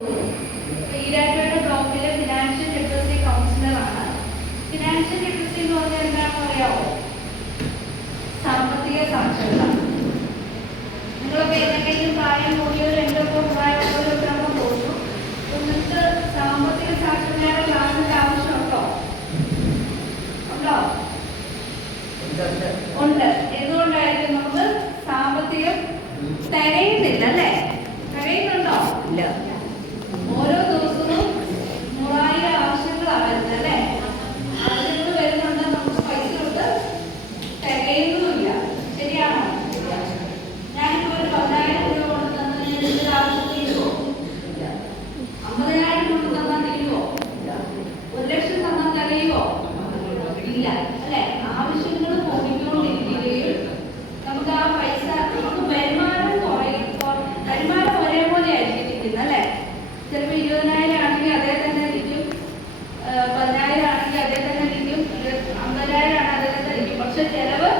ഈരാറ്റുപേട്ട ബ്ലോക്കിലെ financial literacy കൗൺസിലറാണ്. Financial literacy എന്ന് പറഞ്ഞാൽ എന്താണെന്ന് അറിയാമോ? സാമ്പത്തിക സാക്ഷരത. നിങ്ങളൊക്കെ ഏതെങ്കിലും പ്രായം കൂടിയവരും എൻ്റെ ഒപ്പം പ്രായമുള്ളവരൊക്കെ ആണെന്ന് തോന്നുന്നു. നിങ്ങൾക്ക് സാമ്പത്തിക സാക്ഷരതയുടെ ക്ലാസ്സിൻ്റെ ആവശ്യമുണ്ടോ? ഉണ്ടോ? ഉണ്ട്. എന്തുകൊണ്ടായിരിക്കും? നമുക്ക് സാമ്പത്തികം തികയുന്നില്ല അല്ലേ? തികയുന്നുണ്ടോ? ഇല്ല. ഓരോ ദിവസവും 100,000 ആവശ്യങ്ങളാണ് വരുന്നത് അല്ലേ? ആവശ്യങ്ങൾ വരുന്നുണ്ട്, നമുക്ക് പൈസ കൊടുത്ത് തികയുന്നുമില്ല. ശരിയാണോ? ഞാനിപ്പോൾ ഒരു 10,000 രൂപ കൊണ്ട് തന്നാൽ എന്തൊരു ആവശ്യം തീരുമോ? 50,000 കൊണ്ട് തന്നാൽ തീരുമോ? 1,00,000 തന്നാൽ തികയുമോ? ഇല്ല അല്ലേ? ആവശ്യങ്ങൾ കൂടിക്കൊണ്ടിരിക്കുകയും നമുക്ക് ആ പൈസ നമുക്ക് വരുമാനം ഒരേപോലെ ആയിരിക്കും ഇരിക്കുന്നത് അല്ലേ? ചിലപ്പോൾ 20,000 ആണെങ്കിൽ അതേ തന്നെ ഇരിക്കും, 10,000 ആണെങ്കിൽ അതേ തന്നെ ഇരിക്കും, 50,000 ആണ് അതേ തന്നെ ഇരിക്കും. പക്ഷെ ചെലവ്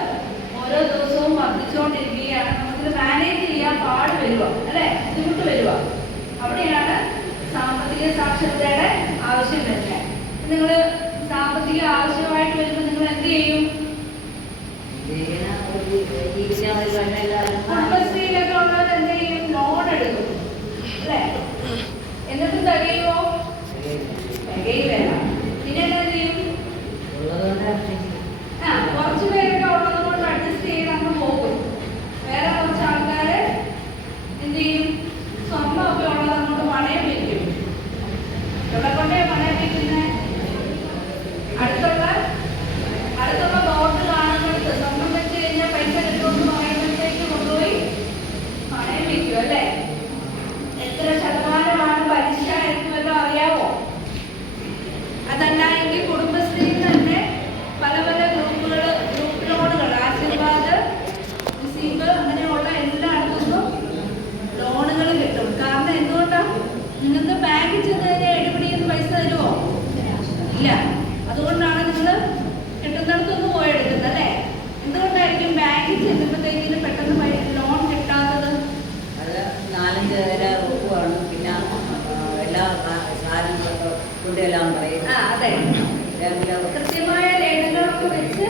ഓരോ ദിവസവും വർദ്ധിച്ചുകൊണ്ടിരിക്കുകയാണ്. നമുക്ക് മാനേജ് ചെയ്യാൻ പാട് വരിക അല്ലേ? ബുദ്ധിമുട്ട് വരിക. അവിടെയാണ് സാമ്പത്തിക സാക്ഷരതയുടെ ആവശ്യം വരുന്നത്. നിങ്ങൾ സാമ്പത്തിക ആവശ്യമായിട്ട് വരുമ്പോൾ നിങ്ങൾ എന്ത് ചെയ്യും? കുടുംബശ്രീയിലൊക്കെ ഉള്ളവർ എന്ത് ചെയ്യും? ലോൺ എടുക്കും അല്ലേ? എന്നിട്ടും തികയുമോ? തികയില്ല. പിന്നെ എന്താ ചെയ്യും? കുറച്ച് പേരൊക്കെ ഉള്ളത് കൊണ്ട് അഡ്ജസ്റ്റ് ചെയ്ത് അങ്ങ് പോകും. വേറെ കുറച്ച് ആൾക്കാർ എന്ത് ചെയ്യും? സ്വർണ്ണമൊക്കെ ഉള്ളത് അങ്ങോട്ട് പണയം വയ്ക്കും. എവിടെ കൊണ്ടേ പണയം വയ്ക്കുന്നത്? അടുത്തുള്ള ബോർഡ് കാണുന്നിടത്ത് സ്വർണ്ണം വെച്ച് കഴിഞ്ഞാൽ പൈസ കിട്ടുമെന്ന് പറയുമ്പോഴത്തേക്ക് കൊണ്ടുപോയി പണയം വയ്ക്കും അല്ലേ? എത്ര ശതമാനമാണ് പലിശ എന്ന് വല്ലതും അറിയാമോ? അതല്ല എങ്കിൽ കുടുംബശ്രീയിൽ തന്നെ പല പല ഗ്രൂപ്പ് ലോണുകൾ, ആശീർവാദ്, മുസീബ്, അങ്ങനെയുള്ള എല്ലായിടത്തുനിന്നും ലോണുകൾ കിട്ടും. കാരണം എന്തുകൊണ്ടാണ്? നിങ്ങൾക്ക് ബാങ്കിൽ ചെന്നതിന് എടുപിടിയെന്ന് പൈസ തരുമോ? ഇല്ല. അതുകൊണ്ടാണ് നിങ്ങൾ കിട്ടുന്നിടത്തൊന്ന് പോയി എടുക്കുന്നത് അല്ലേ? എന്തുകൊണ്ടായിരിക്കും ബാങ്കിൽ ചെല്ലുമ്പോഴത്തേക്കിന് പെട്ടെന്ന് ലോൺ കിട്ടാത്തത്? അത് 4-5 ഉറപ്പാണ്. പിന്നെ എല്ലാ സാധനങ്ങളൊക്കെ കൊണ്ടെല്ലാം പറയും. അതെ, കൃത്യമായ രേഖകളൊക്കെ വെച്ച്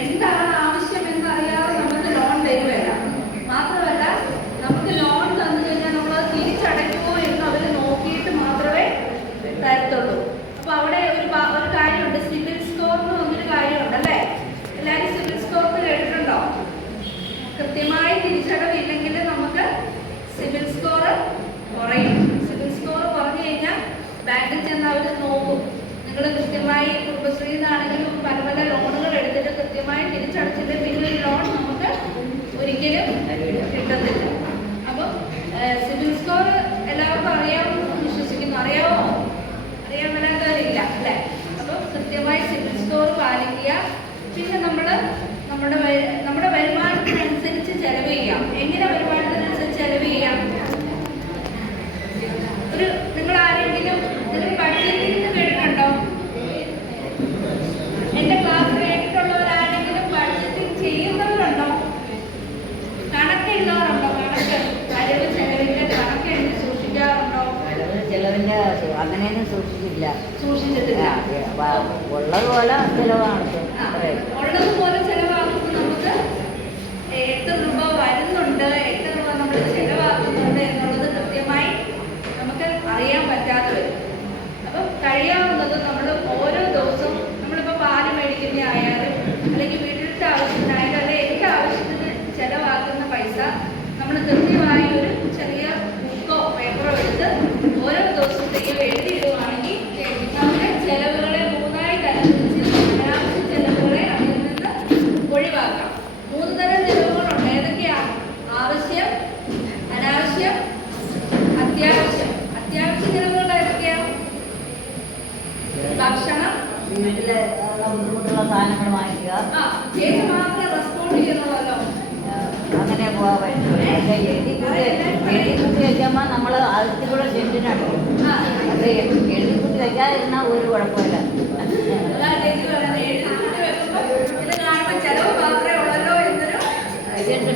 എന്താണ് ആവശ്യം എന്നറിയാതെ നമുക്ക് ലോൺ തരുവല്ല. മാത്രമല്ല, നമുക്ക് ലോൺ തന്നു കഴിഞ്ഞാൽ നമ്മൾ തിരിച്ചടയ്ക്കുമോ എന്ന് അവർ നോക്കിയിട്ട് മാത്രമേ തരത്തുള്ളൂ. അപ്പൊ അവിടെ ഒരു കാര്യമുണ്ട്, സിബിൽ സ്കോർ എന്ന് പറഞ്ഞൊരു കാര്യമുണ്ട് അല്ലേ? എല്ലാവരും സിബിൽ സ്കോർ കേട്ടിട്ടുണ്ടോ? കൃത്യമായി തിരിച്ചടവില്ലെങ്കിൽ നമുക്ക് സിബിൽ സ്കോർ കുറയും. സിബിൽ സ്കോർ കുറഞ്ഞു കഴിഞ്ഞാൽ ബാങ്കിൽ ചെന്ന് അവർ നോക്കും. നിങ്ങൾ കൃത്യമായി കുടുംബശ്രീയിൽ നിന്നാണെങ്കിലും പല പല ലോണുകൾ എടുത്തിട്ട് കൃത്യമായി തിരിച്ചടച്ചിട്ട് പിന്നെ ഒരു ലോൺ നമുക്ക് ഒരിക്കലും കിട്ടുന്നില്ല. അപ്പം സിബിൽ സ്കോർ എല്ലാവർക്കും അറിയാമെന്ന് വിശ്വസിക്കുന്നു. അറിയാമോ? അറിയാൻ മേലാത്തവരില്ല അല്ലേ? അപ്പം കൃത്യമായി സിബിൽ സ്കോർ പാലിക്കുക. പിന്നെ നമ്മുടെ വരുമാനത്തിനനുസരിച്ച് ചെലവ് ചെയ്യാം. എങ്ങനെ വരുമാനത്തിനനുസരിച്ച് ചെലവ് ചെയ്യാം? നിങ്ങൾ ആരെങ്കിലും ബഡ്ജറ്റിംഗ് കേട്ടിട്ടുണ്ടോ? എന്റെ ക്ലാസ് കേട്ടിട്ടുള്ളവരാരെങ്കിലും ബഡ്ജറ്റിംഗ് ചെയ്യുന്നവരുണ്ടോ? കണക്കെഴുതാറുണ്ടോ? വരവ് ചെലവിന്റെ കണക്കെഴുതി സൂക്ഷിക്കാറുണ്ടോ? ചെലവിന്റെ അങ്ങനെയൊന്നും സൂക്ഷിച്ചിട്ടില്ല. ഉള്ളതുപോലെ ചെലവാണ്. ചെലവാകുമ്പോൾ നമുക്ക് എത്ര രൂപ വരുന്നുണ്ട്, എത്ര രൂപ നമ്മൾ ചെലവാക്കുന്നുണ്ട് എന്നുള്ളത് കൃത്യമായി നമുക്ക് അറിയാൻ പറ്റാതെ വരും. അപ്പം കഴിയാവുന്നത് നമ്മൾ ഓരോ ദിവസവും നമ്മളിപ്പോൾ പാല് മേടിക്കുന്ന ആയാലും അല്ലെങ്കിൽ വീട്ടിലത്തെ ആവശ്യത്തിനായാലും അല്ലെങ്കിൽ എൻ്റെ ആവശ്യത്തിന് ചെലവാക്കുന്ന പൈസ നമ്മൾ കൃത്യമായി ഒരു ചെറിയ ബുക്കോ പേപ്പറോ എടുത്ത് ഓരോ ദിവസത്തേക്കും എഴുതിയിടുവാണെങ്കിൽ നമ്മുടെ ചെലവുകളെ 3ആയി തരംതിരിച്ച് അനാവശ്യ ചെലവുകളെ അതിൽ നിന്ന് ഒഴിവാക്കാം. 3 തരം ചെലവുകളുണ്ട്. ഏതൊക്കെയാണ്? ആവശ്യം, അനാവശ്യം, അത്യാവശ്യം. അത്യാവശ്യ ചെലവുകൾ ഏതൊക്കെയാണ്? ഭക്ഷണം, വീട്ടിലെ ബുദ്ധിമുട്ടുള്ള സാധനങ്ങൾ വാങ്ങിക്കുക. ഏത് മാത്രം റെസ്പോണ്ട് ചെയ്യുന്നുള്ളല്ലോ അങ്ങനെ പോകാൻ പറ്റും. എഴുതിക്കുട്ടി വയ്ക്കുമ്പോൾ നമ്മൾ അതിൽ കൂടെ സെന്റിനാണ്. അത് എഴുതിക്കുട്ടി വയ്ക്കാതിരുന്നാൽ ഒരു കുഴപ്പമില്ല. ചെലവ് മാത്രമേ ഉള്ളല്ലോ എന്നൊരു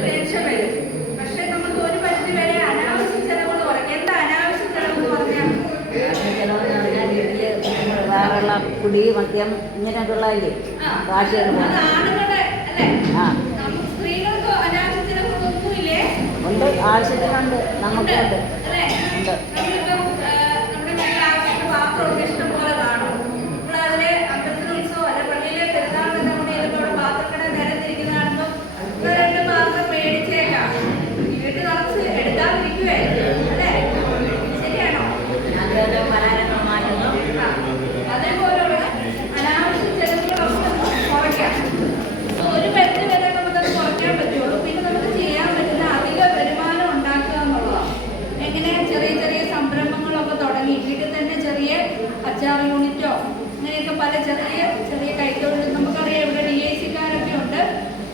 ടെൻഷൻ വരും. പക്ഷെ നമുക്ക് ഒരു പരിധി വരെ അനാവശ്യ ചെലവുകൾ കുറയ്ക്കും. എന്താ അനാവശ്യ ചെലവ് എന്ന് പറഞ്ഞാൽ കള്ളം കുടി മദ്യം ഇങ്ങനെയൊക്കെയുള്ളതല്ലേ ആ, ഭാഷകൾ അത് ആണുങ്ങളുടെ അല്ലേ? ആ നമുക്ക് സ്ത്രീകൾക്ക് അനാവശ്യത്തിന് ഒന്നുമില്ലേ? ഉണ്ട്, ആവശ്യത്തിനുണ്ട്, നമുക്കുണ്ട്. അല്ലേ? ഉണ്ട്. നമ്മളിപ്പം നമ്മുടെ വീട്ടിൽ ആവശ്യത്തിന് പാത്രമൊക്കെ ഇഷ്ടം പോലെ കാണും. നമ്മളതിലെ അമ്പലത്തിലെ ഉത്സവം അല്ലെ പള്ളിയിലെ പെരുന്നാളിനൊക്കെ നമ്മൾ ചെല്ലുമ്പോൾ അവിടെ പാത്രക്കട നിരന്നിരിക്കുന്ന കാണുമ്പോൾ ഒരു രണ്ട് പാത്രം മേടിച്ചേക്കാം. വീട്ടിൽ നിറച്ച് എടുക്കാതിരിക്കുവായിരിക്കും അല്ലേ? ശരിയാണോ? അതിൻ്റെ പലഹാരങ്ങൾ മാറ്റുന്നു. ആ, അതേപോലെയുള്ള അനാവശ്യ ചെലവുകളൊക്കെ കുറയ്ക്കാം. ഒരു പരിധി വരെ നമുക്കത് കുറയ്ക്കാൻ പറ്റുള്ളൂ. പിന്നെ നമുക്ക് ചെയ്യാൻ പറ്റുന്ന അധിക വരുമാനം ഉണ്ടാക്കുക എന്നുള്ളതാണ്. എങ്ങനെ ചെറിയ ചെറിയ സംരംഭങ്ങളൊക്കെ തുടങ്ങി വീട്ടിൽ തന്നെ ചെറിയ അച്ചാർ യൂണിറ്റോ അങ്ങനെയൊക്കെ പല ചെറിയ ചെറിയ കൈത്തൊഴിൽ നമുക്കറിയാം. ഇവിടെ DIC-കാരൊക്കെ ഉണ്ട്.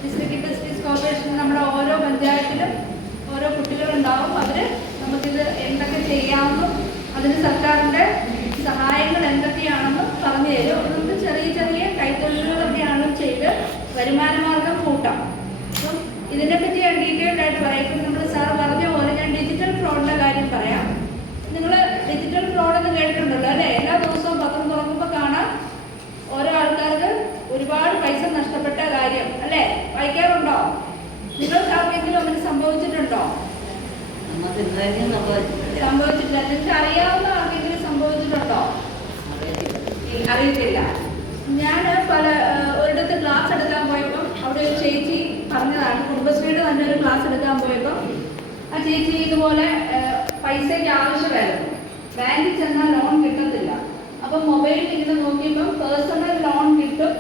ഡിസ്ട്രിക്ട് ഇൻഡസ്ട്രീസ് കോർപ്പറേഷൻ നമ്മുടെ ഓരോ പഞ്ചായത്തിലും ഓരോ കുട്ടികളുണ്ടാവും. അവർ നമുക്കിത് എന്തൊക്കെ ചെയ്യാമെന്നും അതിന് സർക്കാരിൻ്റെ സഹായങ്ങൾ എന്തൊക്കെയാണെന്നും പറഞ്ഞു തരും. അപ്പോൾ നമുക്ക് ചെറിയ ചെറിയ കൈത്തൊഴിലുകളൊക്കെയാണ് ചെയ്ത് വരുമാന മാർഗം കൂട്ടാം. അപ്പം ഇതിനെപ്പറ്റി ഞാൻ ഡീറ്റെയിൽഡ് ആയിട്ട് പറയാം. ഇപ്പം നമ്മൾ സാർ പറഞ്ഞ പോലെ ഞാൻ ഡിജിറ്റൽ ഫ്രോഡിൻ്റെ കാര്യം പറയാം. നിങ്ങൾ ഡിജിറ്റൽ ഫ്രോഡ് എന്ന് കേട്ടിട്ടുണ്ടല്ലോ അല്ലേ? എല്ലാ ദിവസവും പത്രം തുറക്കുമ്പോൾ കാണാം ഓരോ ആൾക്കാർക്ക് ഒരുപാട് പൈസ നഷ്ടപ്പെട്ട കാര്യം അല്ലേ? വായിക്കാറുണ്ടോ? നിങ്ങൾക്ക് ആർക്കെങ്കിലും അങ്ങനെ സംഭവിച്ചിട്ടുണ്ടോ? നമുക്ക് ഇതുവരെയും സംഭവിച്ചിട്ടില്ല. നിങ്ങൾക്ക് അറിയാവുന്ന ആർക്കെങ്കിലും സംഭവിച്ചിട്ടുണ്ടോ? അറിയത്തില്ല. ഞാൻ ഒരിടത്ത് ക്ലാസ് എടുക്കാൻ പോയപ്പം അവിടെ ഒരു ചേച്ചി പറഞ്ഞതാണ്, കുടുംബശ്രീയുടെ തന്നെ ഒരു ക്ലാസ് എടുക്കാൻ പോയപ്പം ആ ചേച്ചി ഇതുപോലെ പൈസയ്ക്ക് ആവശ്യമായിരുന്നു. ബാങ്കിൽ ചെന്നാൽ ലോൺ കിട്ടത്തില്ല. അപ്പം മൊബൈലിൽ ഇങ്ങനെ നോക്കിയപ്പം പേഴ്സണൽ ലോൺ കിട്ടും,